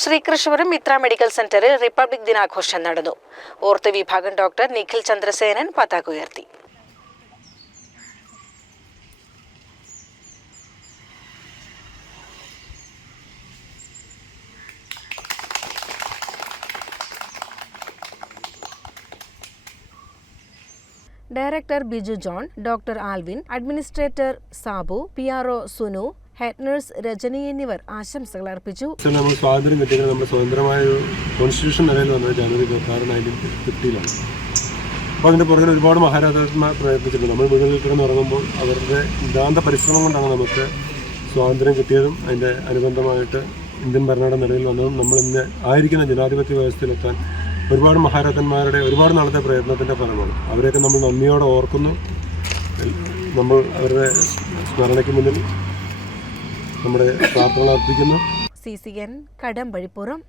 Sreekrishnapuram Mitra medical സെന്ററിൽ republic ദിനാഘോഷം നടന്നു. ഓർത്ത് വിഭാഗം ഡോക്ടർ നിഖിൽ ചന്ദ്രസേനൻ പതാക ഉയർത്തി. Director Biju John doctor Alvin administrator Sabu P R O Sunu head nurse Rajani എന്നിവർ ആശംസകൾ അർപ്പിച്ചു. നമ്മൾ സ്വാതന്ത്ര്യം കിട്ടിയത് നമ്മുടെ സ്വതന്ത്രമായ ഒരു കോൺസ്റ്റിറ്റ്യൂഷൻ നിലയിൽ വന്നത് ജനുവരി ഇരുപത്തി നയന്റീൻ ഫിഫ്റ്റിയിലാണ് അപ്പോൾ അതിന്റെ പുറകിൽ ഒരുപാട് മഹാരാജാക്കന്മാർ പ്രയത്നിച്ചിട്ടുണ്ട് നമ്മൾ വീടുകളിൽ കിടന്ന് ഇറങ്ങുമ്പോൾ അവരുടെ ഇതാന്ത പരിശ്രമം കൊണ്ടാണ് നമുക്ക് സ്വാതന്ത്ര്യം കിട്ടിയതും അതിന്റെ അനുബന്ധമായിട്ട് ഇന്ത്യൻ ഭരണഘടന നിലവിൽ വന്നതും നമ്മൾ ഇന്ന് ആയിരിക്കുന്ന ജനാധിപത്യ വ്യവസ്ഥയിലെത്താൻ ഒരുപാട് മഹാരാജന്മാരുടെ ഒരുപാട് നാളത്തെ പ്രയത്നത്തിന്റെ ഫലമാണ്. അവരെയൊക്കെ നമ്മൾ നന്ദിയോടെ ഓർക്കുന്നു. നമ്മൾ അവരുടെ സ്മരണയ്ക്ക് മുന്നിൽ നമ്മുടെ പ്രാർത്ഥന അർപ്പിക്കുന്നു. C C N Kadampazhipuram.